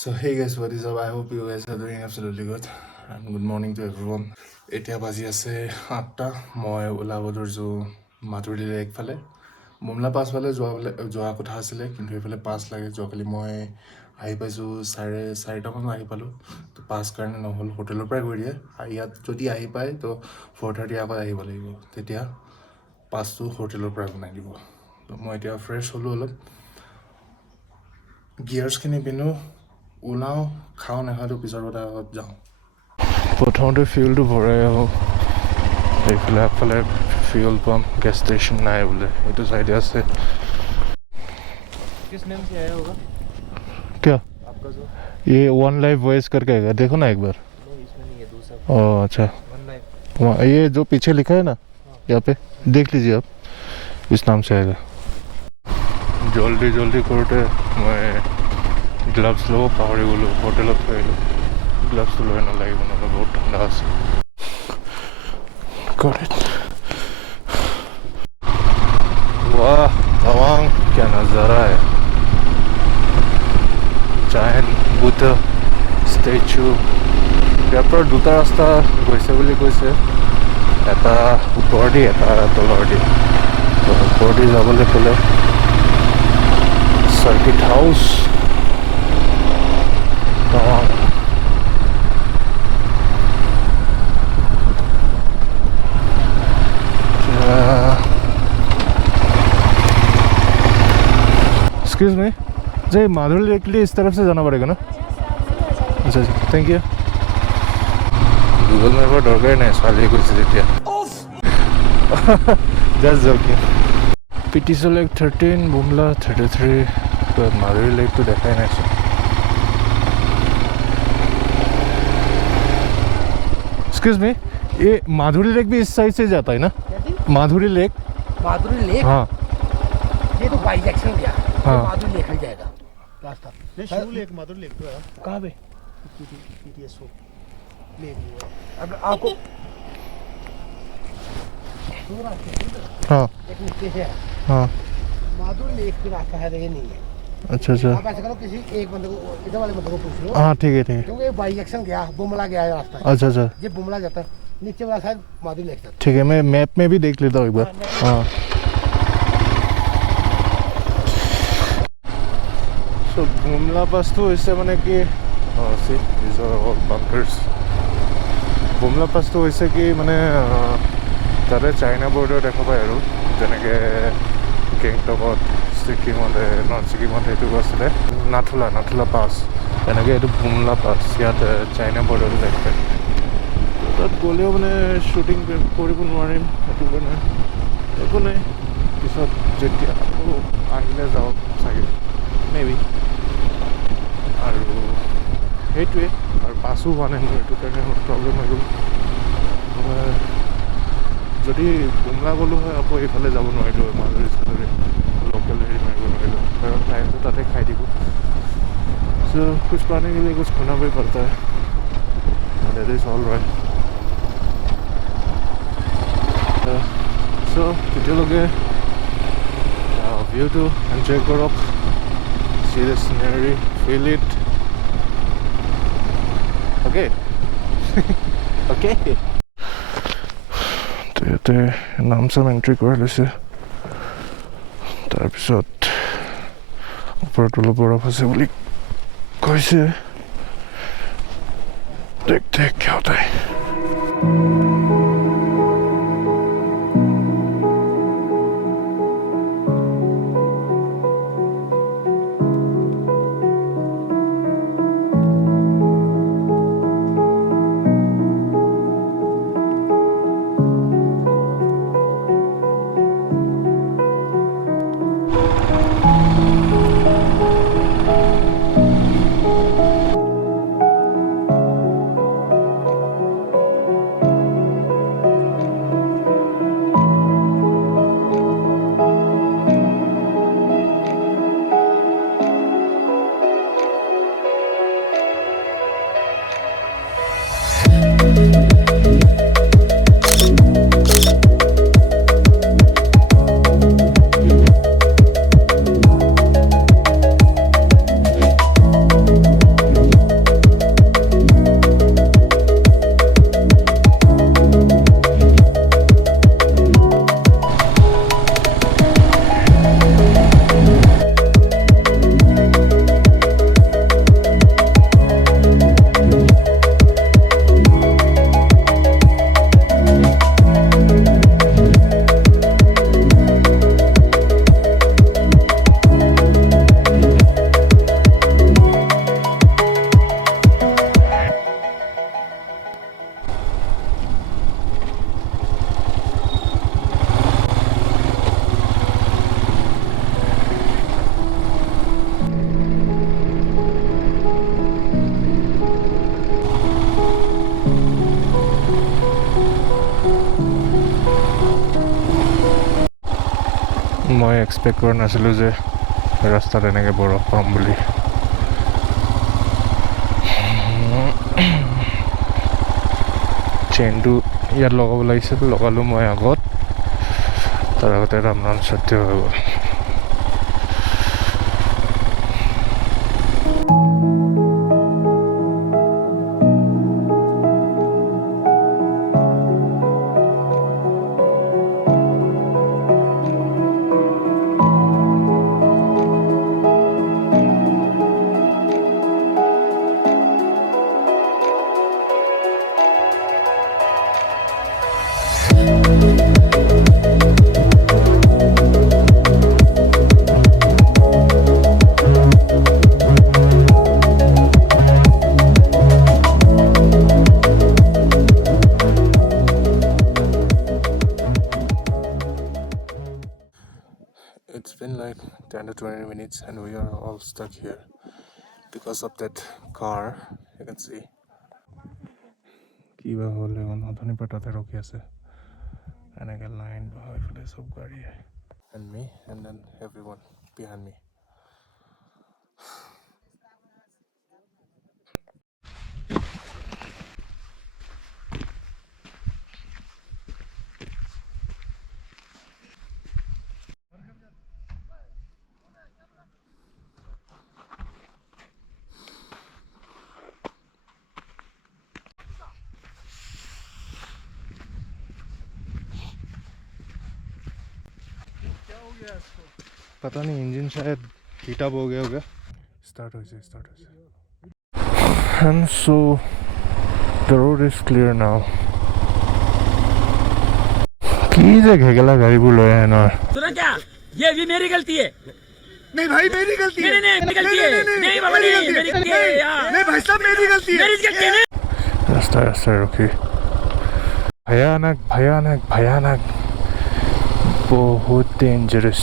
So hey guys, what is up? I hope you guys are doing absolutely good and good morning to everyone. এতিয়া বাজি আছে 8টা। মই ওলাব ধৰিছোঁ মাধুৰীৰ একফালে বুমলা পাছ ফালে যোৱা কথা আছিলে, কিন্তু এইফালে পাছ লাগে। যোৱাকালি মই আহি পাইছোঁ 4:30 আহি পালোঁ, তো পাছ কাৰণে নহ'ল। হোটেলৰ পৰাই কৰি দিয়ে। ইয়াত যদি আহি পায় তো 4:30 আগত আহিব লাগিব, তেতিয়া পাছটো হোটেলৰ পৰাই বনাই দিব। তো মই এতিয়া ফ্ৰেছ হ'লোঁ, অলপ গিয়াৰ্ছখিনি পিন্ধো, ওলাওঁ, খাওঁ নাখাওঁতো পিছৰ কথা যাওঁ। প্ৰথমতে ফিউলটো ভৰাই আহোঁ। এইফালে আগফালে ফিউল পাম্প, গেছ ষ্টেচন নাই বোলে, এইটো চাইডে আছে। किस नेम से आया होगा क्या आपका जो? ये वन लाइफ वॉइस करके आएगा, देखो ना एक बार। नहीं, इसमें नहीं है, दूसरा ओह अच्छा, वन लाइफ। वहाँ ये जो पीछे लिखा है ना, यहाँ पे देख लीजिए आप, इस नाम से आएगा। জলদি জলদি কৰোঁতে মই গ্লাভছ ল'ব পাহৰি গ'লোঁ, হোটেলত থৈ আহিলোঁ। গ্লাভছটো লৈ নালাগিব, নহ'লে বহুত ঠাণ্ডা আছে। वाह तवांग, क्या नज़ारा है। Giant Buddha statue. ইয়াৰ পৰা দুটা ৰাস্তা গৈছে বুলি কৈছে, এটা ওপৰেদি এটা তলেদি। তো ওপৰেদি যাবলৈ ক'লে সার্কিট হাউস তাওয়াং। एक्सक्यूज मी जी, माधुरी लेक के लिए इस तरफ से जाना पड़ेगा ना? अच्छा अच्छा, थैंक यू। गूगल मैप दरकार नहीं, साली कुछ दिया। Just joking. পিটিছ লেক 13, বুমলা 33, মাধুৰী লেকটো দেখাই নাইছোঁ। एक्सक्यूज मी, ये माधुरी लेक भी इस साइड से जाता है ना? माधुरी लेक हाँ, ये तो बाई जंक्शन गया। हाँ। माधुरी लेक जाएगा रास्ता। नहीं, शिव लेक माधुरी लेक तो है। कहाँ पे? पीटीएस हो लेक नहीं है। अब आपको हाँ एक नीचे से है, हाँ, माधुरी लेक का रास्ता है, ये नहीं है। अच्छा अच्छा, आप ऐसा करो, किसी एक बंदे को, इधर वाले बंदे को पूछ लो। हाँ ठीक है ठीक है, क्योंकि बाई जंक्शन गया, बुमला गया है रास्ता। अच्छा अच्छा ये बुमला जाता है, नीचे वाला शायद माधुरी लेक जाता ठीक है। मैं मैप में भी देख लेता हूँ एक बार। हाँ, सो বুমলা পাছটো হৈছে মানে কি, these are all bunkers। Bumla পাছটো হৈছে কি মানে তাতে চাইনা বৰ্ডাৰ দেখা পায় আৰু, যেনেকৈ গেংটকত, ছিকিমতে, নৰ্থ ছিকিমত সেইটো আছিলে নাথুলা পাছ, তেনেকৈ এইটো বুমলা পাছ, ইয়াত চাইনা বৰ্ডাৰটো দেখা পায়। তাত গ'লেও মানে শ্বুটিং কৰিব নোৱাৰিম, সেইটো কাৰণে একো নাই, পিছত যেতিয়া আকৌ আহিলে যাওঁ চাগে, মেবি। আৰু সেইটোৱে, আৰু পাছো হোৱা নাই মোৰ, সেইটো কাৰণে মোৰ প্ৰব্লেম হৈ গ'ল। যদি বুমলা গ'লোঁ হয়, আকৌ এইফালে যাব নোৱাৰিলোঁ হয়, মাধুৰী চাধুৰী লোকেল হেৰি মাৰিব নোৱাৰিলোঁ, কাৰণ টাইমটো তাতে খাই দিব। सो कुछ पाने के लिए कुछ खोना भी पड़ता है, that is all right। So তেতিয়ালৈকে ভিউটো এনজয় কৰক, see the scenery, feel it, okay? Okay? তো ইয়াতে নাম চাম এণ্ট্ৰি কৰি লৈছে, তাৰপিছত ওপৰত অলপ বৰফ আছে বুলি কৈছে, দেখতে हैं क्या होता है। মই এক্সপেক্ট কৰা নাছিলোঁ যে ৰাস্তাত এনেকৈ বৰফ পাম বুলি। চেইনটো ইয়াত লগাব লাগিছিল, লগালোঁ মই আগত, তাৰ আগতে ৰামৰাম সত্য হৈ গ'ল। It's been like 10 to 20 minutes and we are all stuck here because of that car. You can see. কিবা হ'ল এখন অথনি পৰা তাতে ৰখি আছে এনেকৈ লাইন বহাইফালে চব গাড়ী and me and then everyone behind me. पता नहीं इंजन शायद हीट अप हो गया होगा। स्टार्ट हो जाए and so the road is clear now. की जगह गला गाड़ी बुल रहे हैं ना। सुना क्या? ये भी मेरी गलती है। नहीं भाई मेरी गलती है। नहीं मेरी गलती है। नहीं बाबा नहीं मेरी गलती है यार। नहीं भाई साहब मेरी गलती है। मेरी गलती है। रास्ता रुकी। भयानक भयानक भयानक बहुत डेंजरस।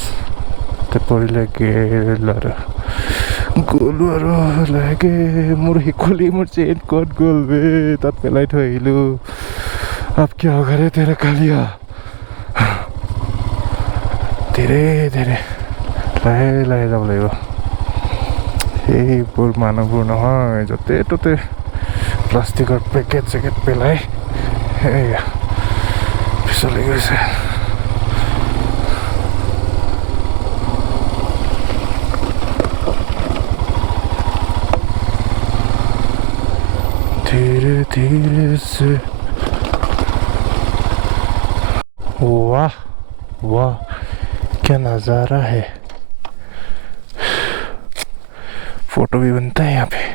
ते पड़े गेल गलो और लगे मोर हिकुली मोर चेन कट गल बे तक पेलाई थो आइलु। अब क्या होगा रे तेरा कालिया। धीरे धीरे लाहे लाहे যাব লাগিব। এইবোৰ মানুহবোৰ নহয় য'তে ত'তে প্লাষ্টিকৰ পেকেট চেকেট পেলাই এয়া পিছলৈ গৈছে। धीरे धीरे से वाह वाह क्या नज़ारा है। फोटो भी बनता है यहाँ पे।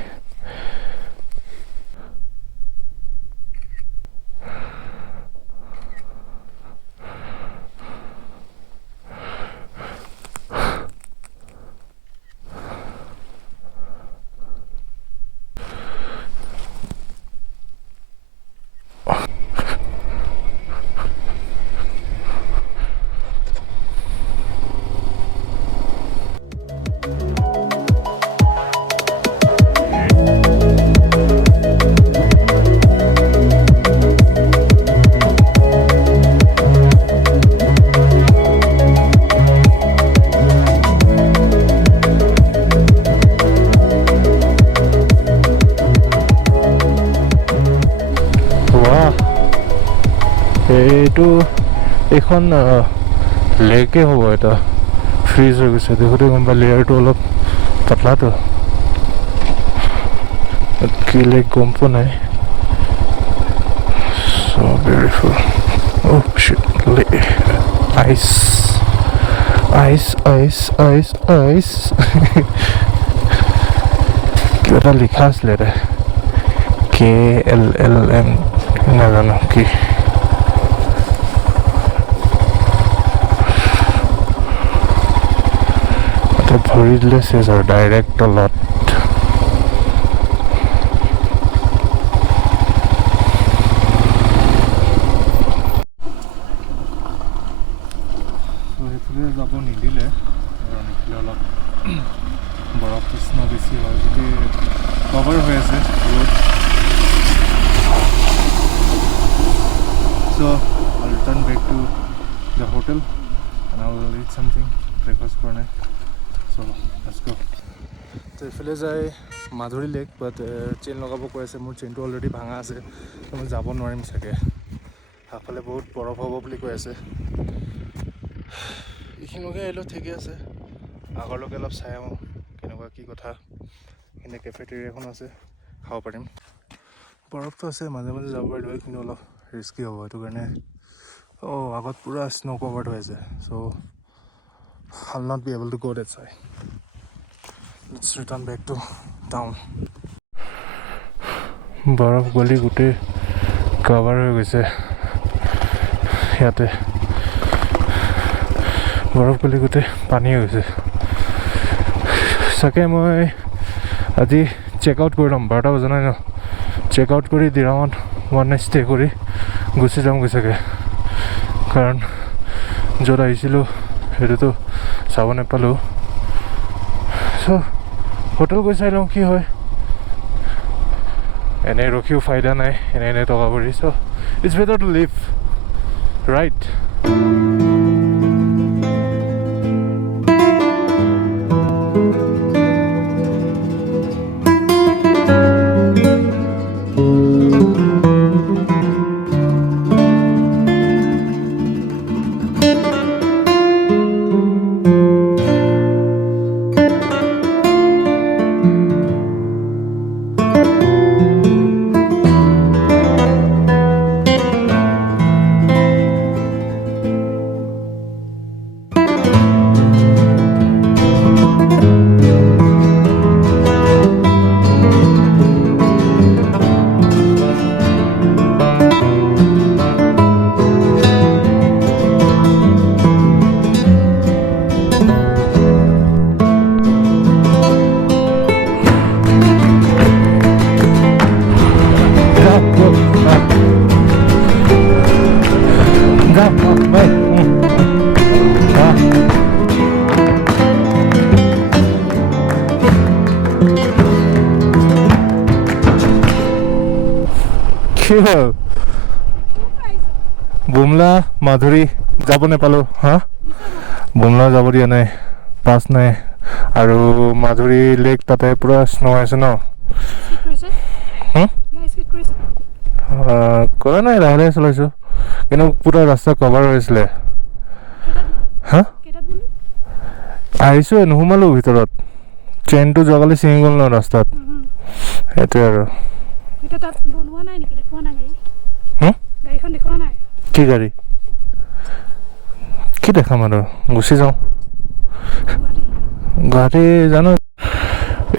এইটো এখন লেকে হ'ব এটা ফ্ৰিজ হৈ গৈছে দেখোতে গম পাই লেয়াৰটো অলপ পাতলাটো কি লেক গম পোৱা নাই so beautiful oh shit ice ice ice ice ice কিবা এটা লিখা আছিলে ৰে KLLM নাজানো কি ভৰি দিলে চেজ আৰু ডাইৰেক্ট তলত সেইফালে যাব নিদিলে নিদিলে অলপ বৰফ কৃষ্ণ বেছি হয় যদি কভাৰ হৈ আছে road so I'll return back to the hotel and I will eat something breakfast কৰা নাই চ' লেটছ গো তো এইফালে যায় মাধুৰী লেক বাট চেইন লগাব কৈ আছে মোৰ চেইনটো অলৰেডি ভাঙা আছে তো মই যাব নোৱাৰিম চাগে আগফালে বহুত বৰফ হ'ব বুলি কৈ আছে এইখিনিলৈকে আহিলেও ঠিকে আছে আগৰলৈকে অলপ চাই আহোঁ কেনেকুৱা কি কথা এনে কেফেটেৰিয়া এখন আছে খাব পাৰিম বৰফটো আছে মাজে মাজে যাব পাৰিলোঁ কিন্তু অলপ ৰিস্কি হ'ব সেইটো কাৰণে আগত পূৰা স্ন' কভাৰ্ড হৈ আছে চ' I'll not be able to go that side. Let's return back to town. বৰফ গলি গোটেই কভাৰ হৈ গৈছে ইয়াতে বৰফ গলি গোটেই পানী হৈ গৈছে চাগে মই আজি চেক আউট কৰি ল'ম 12টা বজা নাই ন চেক আউট কৰি দিৰাঙত ওৱান নাইট ষ্টে কৰি গুচি যামগৈ চাগে কাৰণ য'ত আহিছিলোঁ সেইটোতো চাব নাপালোঁ চ' হোটেল গৈ চাই লওঁ কি হয় এনেই ৰখিও ফাইদা নাই এনে টকা ভৰি so' it's better to leave right কি হ'ল বুমলা মাধুৰী যাব নাপালোঁ হা বুমলা যাব দিয়া নাই পাছ নাই আৰু মাধুৰী লেক তাতে পূৰা স্ন' আছে ন কৰা নাই লাহে লাহে চলাইছোঁ কিন্তু পূৰা ৰাস্তা কভাৰ হৈ আছিলে হা আহিছোঁ নোসোমালোঁ ভিতৰত ট্ৰেইনটো যোৱাকালি ছিঙি গ'ল ন ৰাস্তাত সেইটোৱে আৰু কি গাড়ী কি দেখাম আৰু গুচি যাওঁ গুৱাহাটী জানো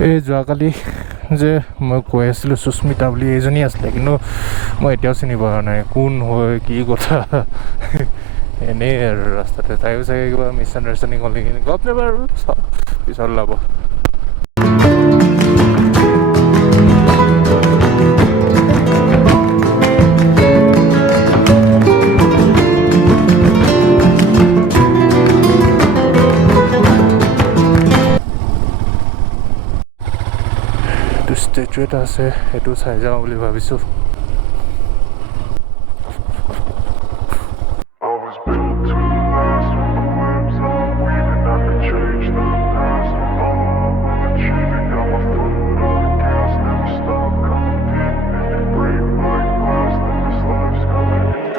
এই যোৱাকালি যে মই কৈ আছিলোঁ সুস্মিতা বুলি এইজনী আছিলে কিন্তু মই এতিয়াও চিনি পোৱা নাই কোন হয় কি কথা এনেই আৰু ৰাস্তাতে তাইও চাগে কিবা মিছ আণ্ডাৰষ্টেণ্ডিং হ'ল নেকি গপ নাপায় আৰু পিছত ওলাব ষ্টেচু এটা আছে সেইটো চাই যাওঁ বুলি ভাবিছোঁ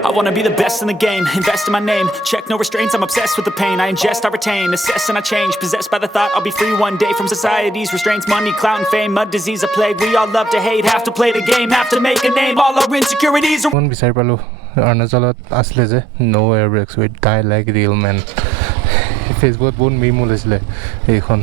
I wanna be the best in the game, invest in my name, check no restraints, I'm obsessed with the pain, I ingest, I retain, assess and I change, possessed by the thought I'll be free one day from society's restraints, money, clout and fame, mud, disease, a plague, we all love to hate, have to play the game, have to make a name, all our insecurities are... কোন বিচাৰি পালোঁ অৰুণাচলত আছিলে যে no air brakes with die like real men ফেচবুকত বহুত মিম ওলাইছিলে এইখন